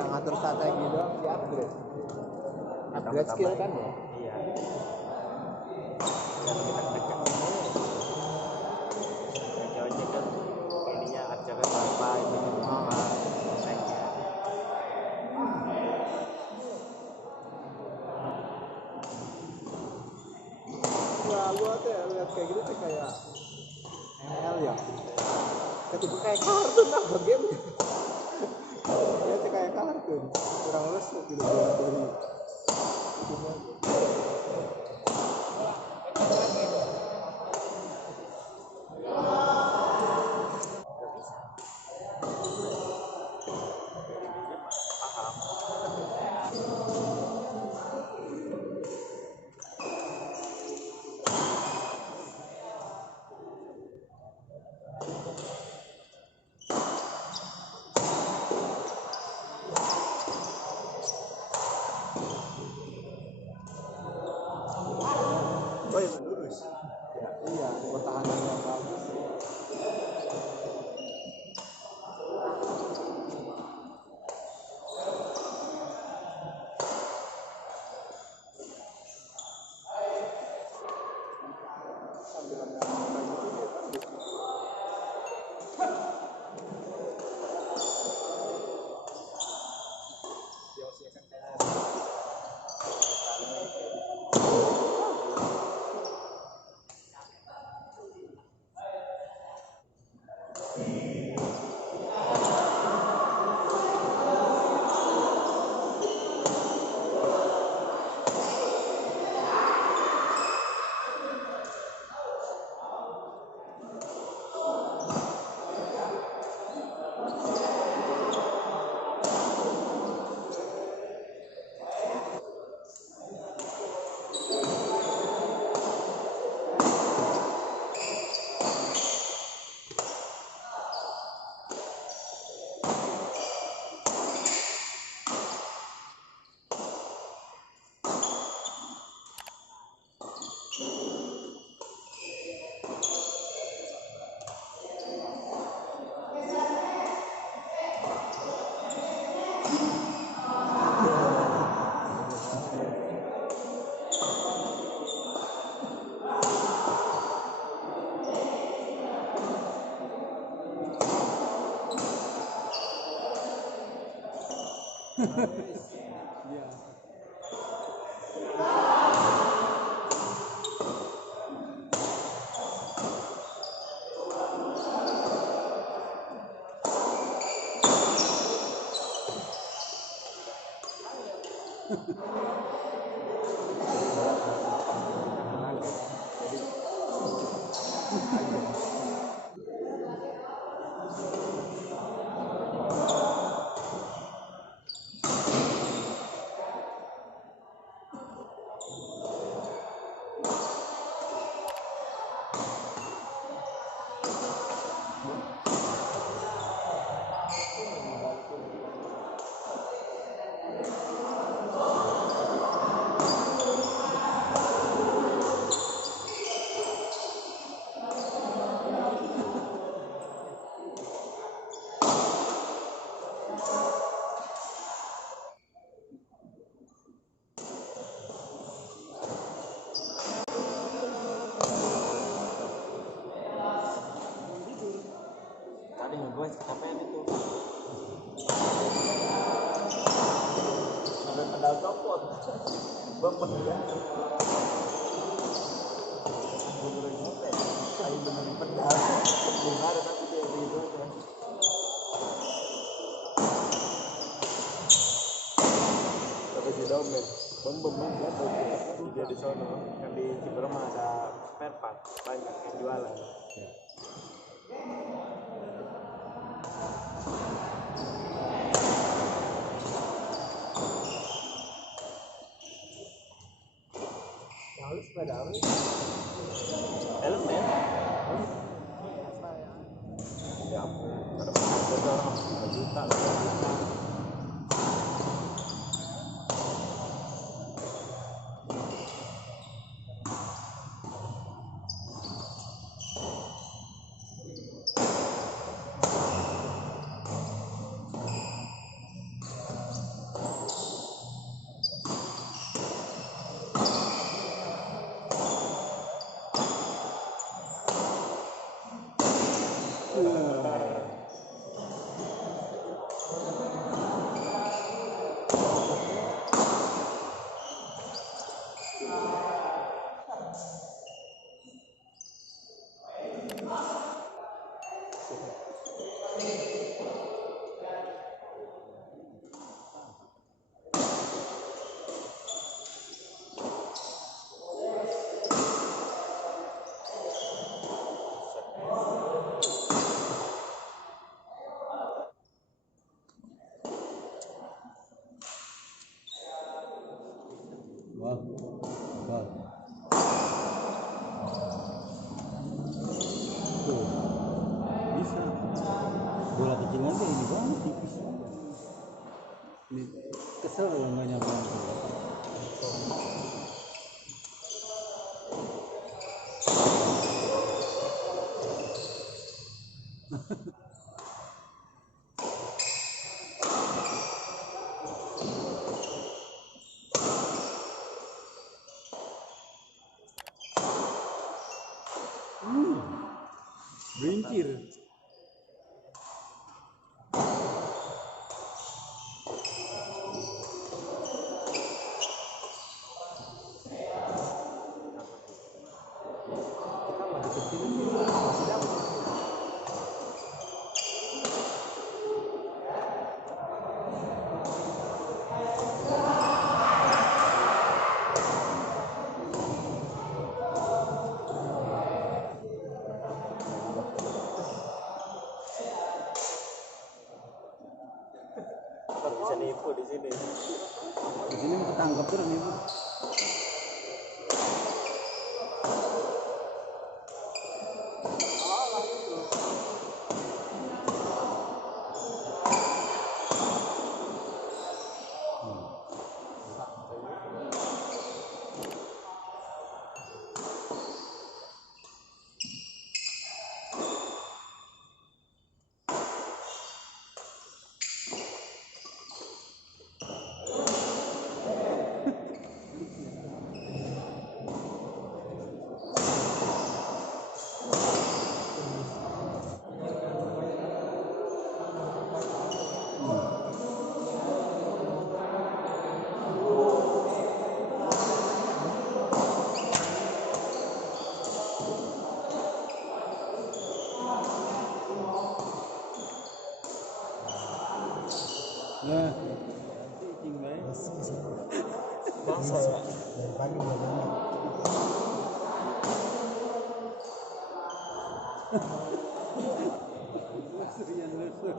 yang ngatur strategi doang di upgrade skill kan ya. Iya. Kalau kita dekat ini ojek kan ininya harganya berapa ini berapa naiknya. Wah, gua tuh ya lihat kayak gitu tuh kayak ML ya. Ketika kayak kartun lah game. Ya tuh kayak kartun. Kurang lulus gitu dari lurus. Ya, iya, pertahanan yang bagus. Tadi gue kecapean itu. Sampai pedal copot. Bapet ya. Benerin ngepet. Ayo benerin pedal. Belum ada tapi dia gitu aja. Tapi si dompet. Bem Dia di sono kan di Ciberem ada spare part banyak yang jualan. Ya. Lalu sepeda apa nih? Elemen. Ya, ada orang 2 juta. Bal. Bal. Tuh. Bisa. Bola kecil nanti ini banget tipis. Ini kesel kalau nggak nyampe. Berincir. Kita masih kecil masih dapat. Nggak bisa nipu di sini. Di sini ketangkep terus nih, Bu. Nah, tinggal Masa ya? Dari pagi udah banyak. lesur yang lesur.